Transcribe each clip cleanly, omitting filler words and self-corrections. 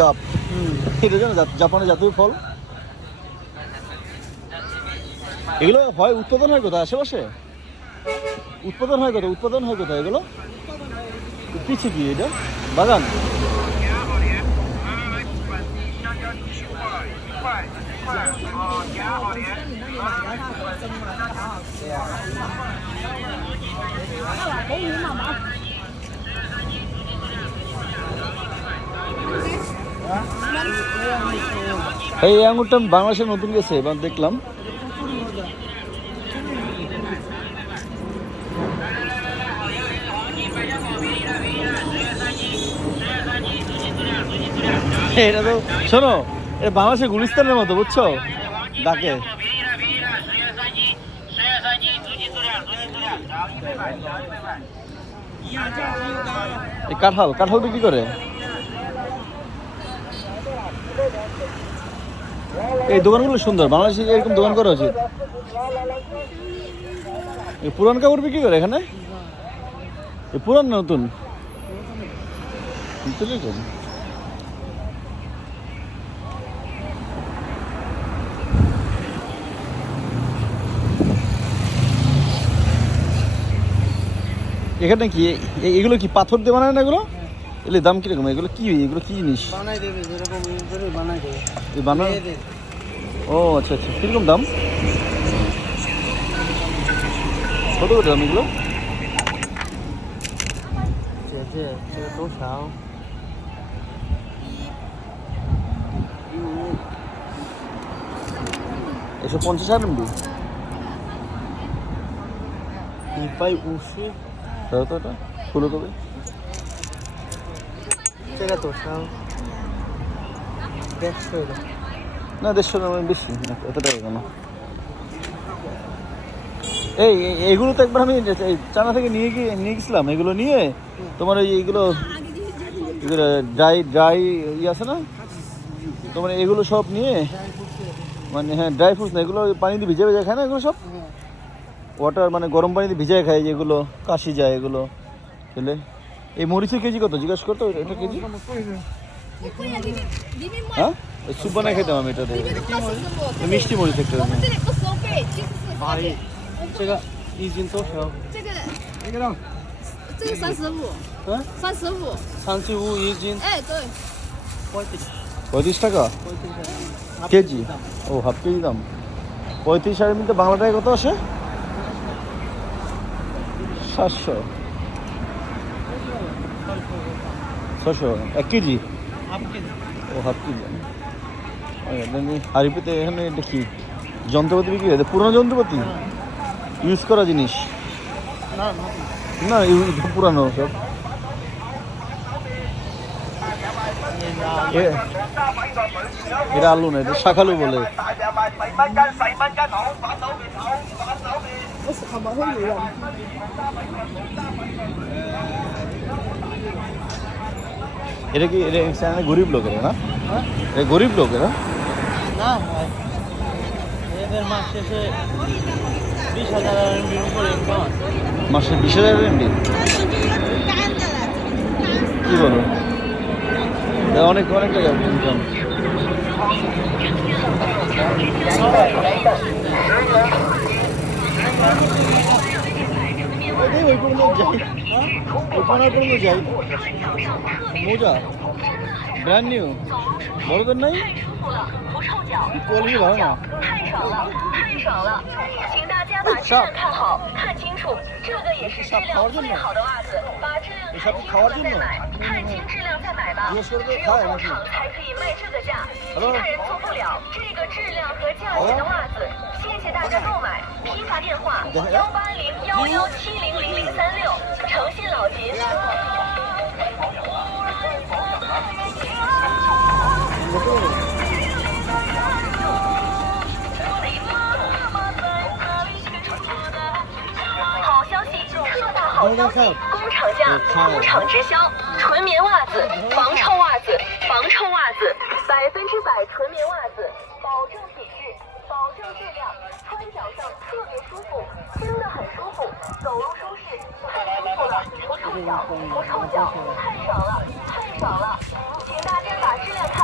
Cup এটা জানো জাপানের জাতীয় ফল। এগুলো হয় উৎপাদন হয় কোথায় আশেপাশে? উৎপাদন হয় কোথায় এগুলো? পিছে কি এটা বাগান? এই আঙুরটা বাংলাদেশে নতুন গেছে এবার দেখলাম। এটা তো শোনো, এটা বাংলাদেশের গুলিস্তানের মতো বুঝছো, ডাকে। কাঁঠাল কাঁঠাল বিক্রি করে। এই দোকানগুলো সুন্দর, বাংলাদেশে এরকম দোকান করা উচিত। এই পুরান কাপড় বিক্রি করে এখানে? এই পুরান না নতুন? এখানে কি এগুলো কি পাথর দিয়ে বানায় না এগুলো? এগুলোর দাম কিরকম? এগুলো কি জিনিস? বানায়। ও আচ্ছা আচ্ছা, কিরকম দাম? কত করে দাম এগুলো? এসব 50 RMB। খুলো তবে। না 150 বেশি, এত টাকা কেন? এইগুলো তো একবার আমি চায়না থেকে নিয়ে গেছিলাম। এগুলো নিয়ে তোমার এইগুলো ড্রাই আছে না তোমার, এগুলো সব নিয়ে মানে হ্যাঁ ড্রাই ফ্রুটস না, এগুলো পানি দিয়ে ভিজে খায় না এগুলো সব। ওয়াটার মানে গরম পানি দিয়ে ভিজায় খায়, যেগুলো কাশি যায় এগুলো খেলে। এই মরিচের কেজি কত জিজ্ঞাসা করতো? এটা কেজি হ্যাঁ স্যুপ বানায় খেতাম আমি এটাতে। মিষ্টি মরিচ একটা।这个35，35， 35 1斤।哎，对， 35 টাকা কেজি। ও হাফ কেজি দাম 35 RMB। বাংলা টাকা কত আসে? 700 600 1 কেজি। ও হাফ কেজি। হারিপিতে এখানে এটা কি যন্ত্রপাতি বিক্রি হয়? পুরোনো যন্ত্রপাতি ইউজ করা জিনিস না, পুরানো সব। এটা আলু না, এটা শাকালু বলে। এটা কি গরিব লোকেরা না? গরিব লোকেরা না ভাই, এদের মাস শেষে 20,000 RMB উপরে ইনকাম আছে। মাসে 20,000 RMB? কি বলো, অনেক অনেক টাকা ইনকাম। মোজা ব্র্যান্ড নিউ, বড়দের নাই? কোয়ালিটি ভালো না। সব খাওয়ার জন্য, এসব খাওয়ার জন্য জিজ্ঞেস করে তো খায় নাকি? হ্যালো工厂价，工厂直销，纯棉袜子，防臭袜子，防臭袜子，100%纯棉袜子，保证品质，保证质量，穿脚上特别舒服，真的很舒服，走路舒适，太舒服了，不臭脚，不臭脚，太爽了，太爽了，请大家把质量看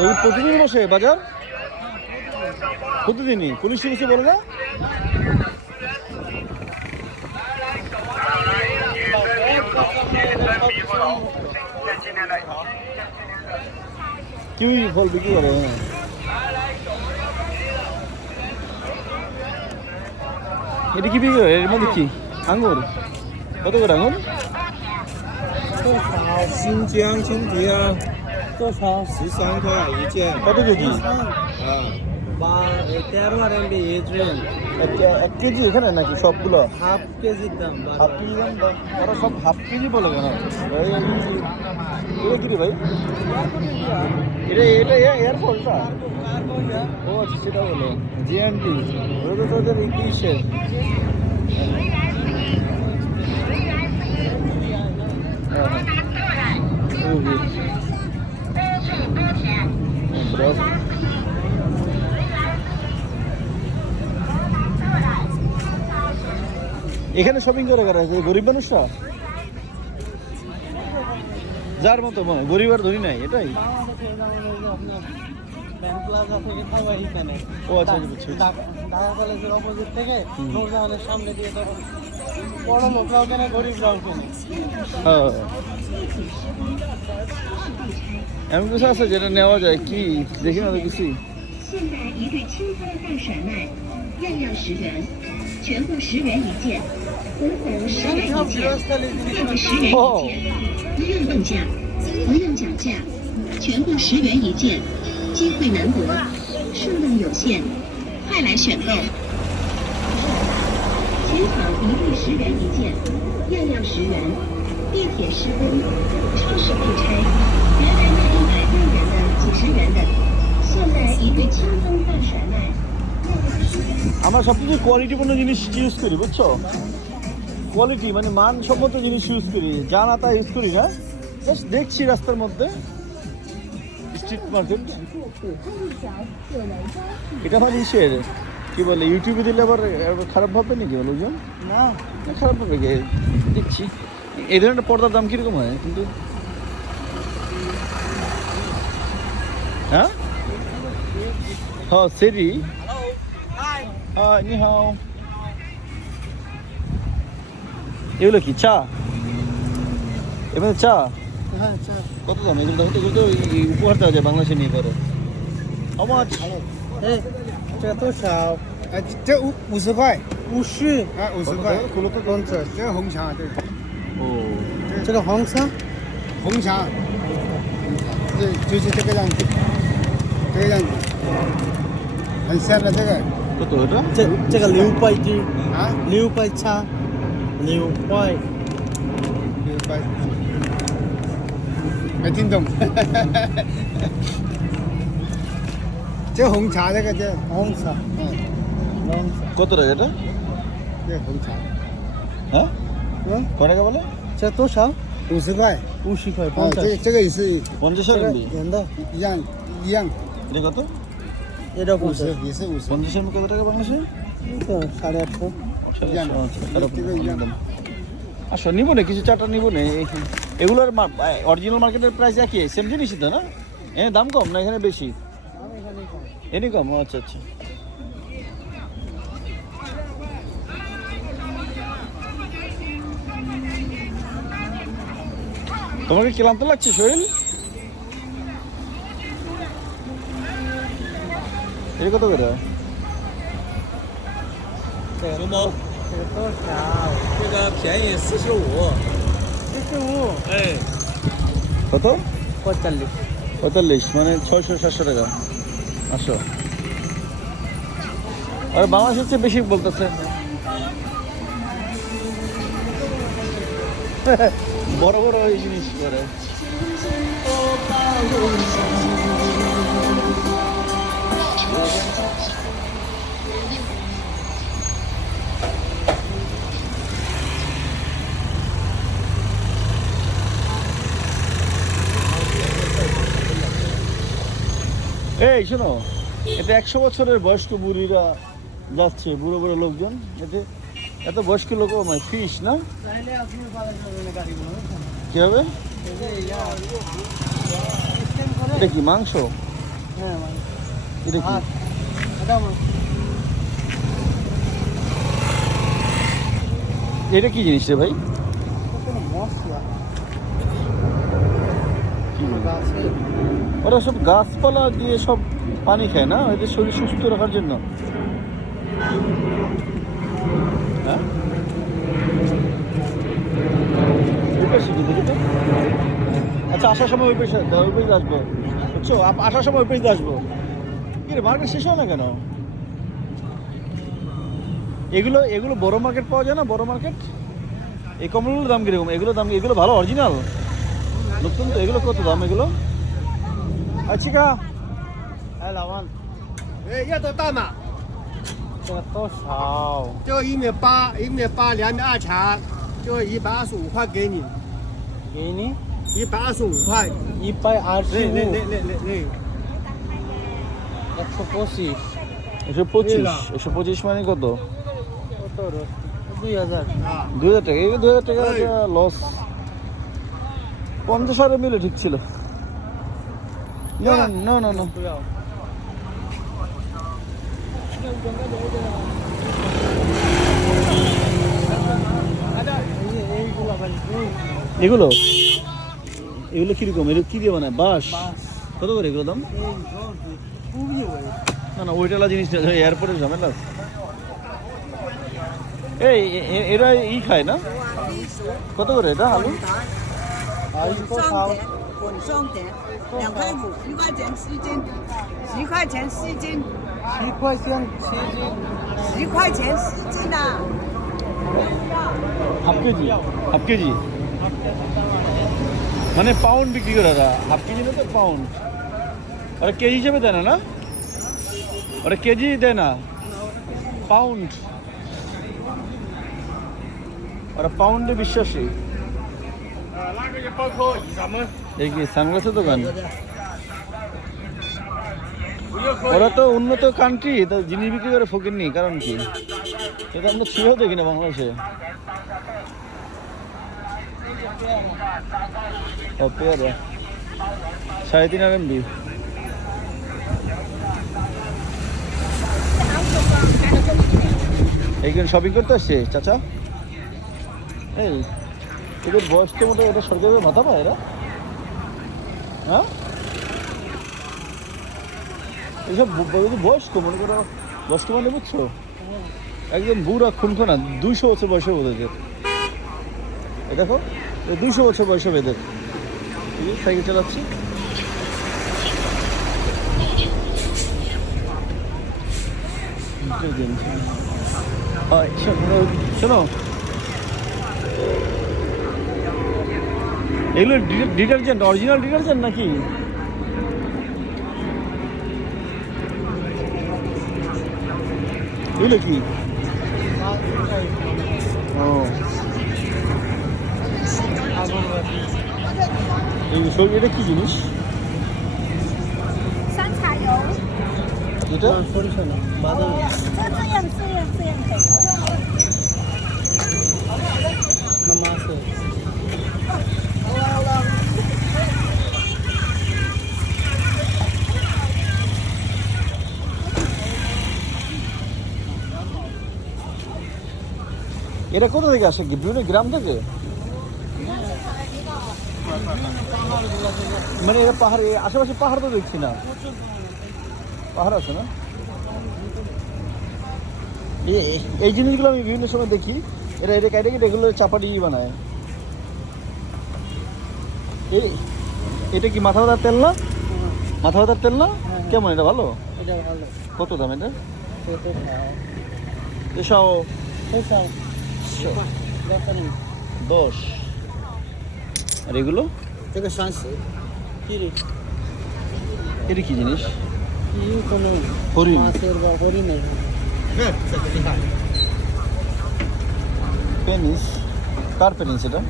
এই প্রতিদিন বসে বাজার? প্রতিদিনই? পুলিশ কিছু বলে না? কিউই ফল বিক্রি করে, হ্যাঁ। এটা কি বিক্রি করে? এর মধ্যে কি? আঙ্গুর? কত করে আঙ্গুর? 新疆青提啊，多少13块一件 কত কেজি? 啊， 13 RMB each range, এক কেজি এখানে নাকি সবগুলো? হাফ কেজির দাম হাফ কেজি দাম ওরা সব হাফ কেজি বলে কেন? ভাই এটা কি রে ভাই? এটা এটা এয়ারপোর্টটা? ও আচ্ছা, সেটা বলো জিএনটি। ওটা তো তোদের ইংলিশের। হ্যাঁ হ্যাঁ। এখানে শপিং করে কারা? গরিব মানুষরা, যার মতো মনে হয়, গরিব আর ধনী নাই, এটাই। ব্যাংক প্লাজা থেকে খাওয়া এখানে। ও আচ্ছা, বুঝছি। ঢাকা কলেজের অপোজিট থেকে নূরজাহানের সামনে দিয়ে তখন বড় লোকরাও কেনে, গরিবরাও কেনে। হ্যাঁ, এমন কিছু আছে যেটা নেওয়া যায় কি? দেখি না তো কিছু।现在一对清汤淡甩麦，样样10元，全部10元一件，红红10元一件，大的10元一件，不用动价，不用讲价，全部10元一件，机会难得，数量有限，快来选购。浅草一对10元一件，样样10元，地铁施工，超市被拆，原来卖100多元的、几十元的。现在一对清汤淡甩麦，样样10元。 আমরা সবচেয়ে কোয়ালিটিপূর্ণ জিনিস ইউজ করি, বুঝছো? কোয়ালিটি মানে মানসম্মত জিনিস ইউজ করি, যা না তা ইউজ করি না। জাস্ট দেখছি রাস্তার মধ্যে স্ট্রিট মার্কেট, এটা মানে ইসের কি বলে, ইউটিউবে দিলে আবার খারাপ ভাববে নাকি লোকজন? না, না, খারাপ ভাবে কে? দেখছি এই ধরনের পর্দার দাম কিরকম হয় কিন্তু, হ্যাঁ হ্যাঁ সেরি। হ্যাঁ, নি হাও। এগুলো কি চা? এবার চা হ্যাঁ আচ্ছা। কত দাম? এগুলো দেখো তো, এগুলো তো এই উপহার দেওয়া যায় বাংলাদেশে নিয়ে পরে। How much? 哎，这个多少这50块？50。啊，50块，苦了公子，这个红肠，这个ও这个黄色，红肠，这就是这个样子，这个样子，很香的这个 কত এটা? 这个牛掰鸡，啊，牛掰叉，牛掰。没听懂。这红茶这个这红色，嗯，红色。 কত টাকা এটা? 这红茶， হ্যাঁ, 嗯， কত টাকা বলে? 这多少50块， ？50块，啊， 50。这个也是 50 这个 RMB圆的，一样一样， এটা কত? এটা 50， 50也是50， 50 RMB কত টাকা বাংলাদেশে? 这个850。 আসো, নিবো না কিছু, চাটা নিবো না। এগুলোর অরিজিনাল মার্কেটের প্রাইস একই, সেম জিনিসই তো না? দাম কম না এখানে বেশি? এনি কম? আচ্ছা আচ্ছা। তোমাকে ক্লান্ত লাগছে শরীর? এটা কত করে? 这个多少？这个便宜45， 45。哎， কত? 45。 45 মানে 600-700 টাকা। আসো, আর বাংলাদেশের চেয়ে বেশি বলতেছে। বড় বড় এই জিনিস করে। এই শোনো, এতে 100 বছরের বয়স্ক বুড়িরা যাচ্ছে, বুড়ো বুড়ো লোকজন। এতে এত বয়স্ক লোক মানে ফিশ না? লাইলে আপনি ভালো করে গাড়িগুলো। কি হবে? এই যে স্ক্যান করে। এটা কি মাংস? হ্যাঁ মানে এটা কি এটা মানে এটা কি জিনিস রে ভাই? কোনো মশলা কি বলে? গাছে ওরা সব গাছপালা দিয়ে সব পানি খায় না, এদের শরীর সুস্থ রাখার জন্য। হ্যাঁ ওই পাশে কি দেখি তো? আচ্ছা আসার সময় ওই পাশে আসবো, বুঝছো? আসার সময় ওই পাশে আসবো। কি রে মার্কেট শেষ হয় না কেন? এগুলো এগুলো বড় মার্কেট পাওয়া যায় না, বড় মার্কেট? এই কমলগুলোর দাম কিরকম? এগুলো দাম, এগুলো ভালো অরিজিনাল নতুন তো, এগুলো কত দাম এগুলো? আচ্ছা কা 哎老王哎，要多大码？这个多少就1.8米，1.8米2.2长，就125块给你给你，125块。 125 那。 125 125 মানে কত? কত 2000 2000 টাকা, এই 2000 টাকা লস। 50 হাজার মিলে ঠিক ছিল। না না না না, 不要 এইগুলো এগুলো এগুলো কিরকম? এগুলো কি দিয়ে বানায়? বাঁশ? কত করে এগুলো দাম? খুবই ওই না না ওইটালা জিনিস না, এয়ারপোর্টে ঝামেলা। এই এরা ই খায় না? কত করে এটা আলু? 多少滚双点，2.5块，1块钱10斤，10块钱10斤7块钱7斤，10块钱10斤啊！ হাফ কেজি? হাফ কেজি মানে পাউন্ড বিক্রি করে ওরা, হাফ কেজি না তো পাউন্ড। ওরা কেজি হিসেবে দেয় না, না ওরা কেজি দেয় না, পাউন্ড। ওরা পাউন্ডে বিশ্বাসী। এই কি সানগ্লাসের দোকান? ওরা তো উন্নত কান্ট্রি, তো জিনিস বিক্রি করে ফকিরনি, কারণ কি? এটা আমরা ছিঁড়েও দেখি না বাংলাদেশে। ও পেয়ারা 3.5 RMB। এইখানে শপিং করতে আসছে চাচা? এই এদের বয়স তো মোটামুটি, এটা সরকারের ভাতা পায় এরা? হ্যাঁ এইসব বয়স্ক, মনে করো বয়স্ক মানে বুঝছো, একদম বুড়া খুনখোনা, 200 বছর বয়স হবে এদের। এ দেখো 200 বছর বয়স হবে এদের। সাইকেল চালাচ্ছি। শোনো, এগুলো ডিটারজেন্ট, অরিজিনাল ডিটারজেন্ট নাকি? এগুলো কি? ও এটা কি জিনিস? 山茶油， এটা সরিষা না বাদাম 这样可以。 না মাছ এটা কোথা থেকে আসে? বিভিন্ন গ্রাম থেকে? মানে এরা পাহাড়ে, আশেপাশে পাহাড় তো দেখছি না, পাহাড় আছে না? এই জিনিসগুলো আমি বিভিন্ন সময় দেখি, এরা এটা কেটে কেটে এগুলো চাপাটি বানায়। এটা কি মাথা ব্যথার তেল না? মাথা ব্যথার তেল না? কেমন এটা? ভালো? এটা ভালো কত দাম এটা? খেতে খাও এসব খেতে ব্যাপারে 10। আর এগুলো? 这个30， কি রে এটা কি জিনিস? কি কোনো হরিণ? মাছের বা হরিণের这个厉害。 পেনিস? কার পেনিস এটা?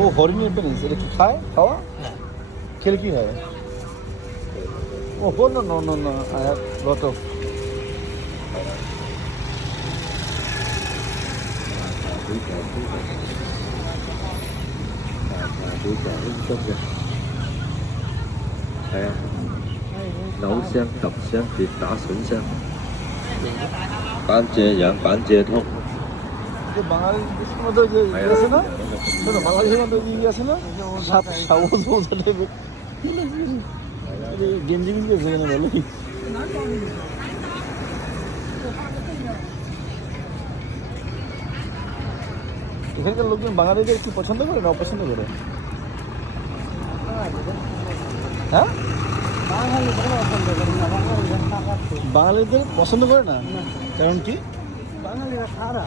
ও হরিণের পেনিস। এটা কি খায়? খাওয়া? খেলে কি হয়? ও no no no no, I have lot of. 老乡、稻香别打笋香，板街羊、板街通。 যে বাঙালির মধ্যে যে ইয়ে আছে না শোনো বাংলাদেশের মধ্যে যে ইয়ে আছে না সাপ সাবজ মজা টাইপের গেঞ্জি গেঞ্জি আছে এখানে ভালো এখানকার লোকজন বাঙালিদের কি পছন্দ করে না অপছন্দ করে হ্যাঁ বাঙালিদের পছন্দ করে না কারণ কি বাঙালিরা খারাপ